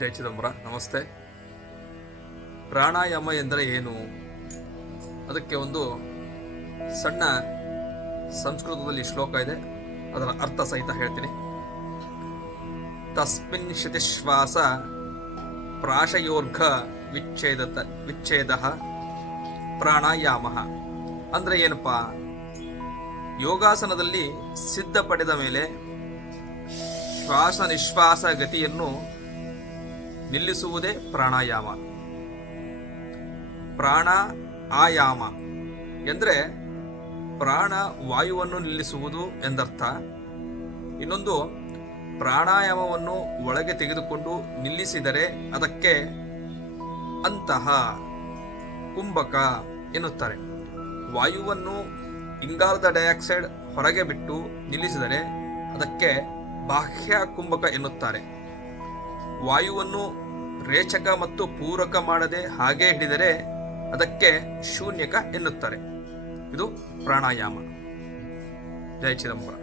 ಜೈ ಚಿದಂಬರ, ನಮಸ್ತೆ. ಪ್ರಾಣಾಯಾಮ ಎಂದರೆ ಏನು? ಅದಕ್ಕೆ ಒಂದು ಸಣ್ಣ ಸಂಸ್ಕೃತದಲ್ಲಿ ಶ್ಲೋಕ ಇದೆ. ಅದರ ಅರ್ಥ ಸಹಿತ ಹೇಳ್ತೀನಿ. ತಸ್ಮಿನ್ ಶತಿಶ್ವಾಸ ಪ್ರಾಶಯೋರ್ಘ ವಿಚ್ಛೇದ ವಿಚ್ಛೇದ ಪ್ರಾಣಾಯಾಮ. ಅಂದರೆ ಏನಪ್ಪ? ಯೋಗಾಸನದಲ್ಲಿ ಸಿದ್ಧ ಪಡೆದ ಮೇಲೆ ಶ್ವಾಸ ನಿಶ್ವಾಸ ಗತಿಯನ್ನು ನಿಲ್ಲಿಸುವುದೇ ಪ್ರಾಣಾಯಾಮ. ಪ್ರಾಣ ಆಯಾಮ ಎಂದರೆ ಪ್ರಾಣ ವಾಯುವನ್ನು ನಿಲ್ಲಿಸುವುದು ಎಂದರ್ಥ. ಇನ್ನೊಂದು, ಪ್ರಾಣಾಯಾಮವನ್ನು ಒಳಗೆ ತೆಗೆದುಕೊಂಡು ನಿಲ್ಲಿಸಿದರೆ ಅದಕ್ಕೆ ಅಂತಹ ಕುಂಭಕ ಎನ್ನುತ್ತಾರೆ. ವಾಯುವನ್ನು ಇಂಗಾಲದ ಡೈಆಕ್ಸೈಡ್ ಹೊರಗೆ ಬಿಟ್ಟು ನಿಲ್ಲಿಸಿದರೆ ಅದಕ್ಕೆ ಬಾಹ್ಯ ಕುಂಭಕ ಎನ್ನುತ್ತಾರೆ. ವಾಯುವನ್ನು ರೇಚಕ ಮತ್ತು ಪೂರಕ ಮಾಡದೆ ಹಾಗೆ ಹಿಡಿದರೆ ಅದಕ್ಕೆ ಶೂನ್ಯಕ ಎನ್ನುತ್ತಾರೆ. ಇದು ಪ್ರಾಣಾಯಾಮ. ಜೈ ಚಿದಂಬರ.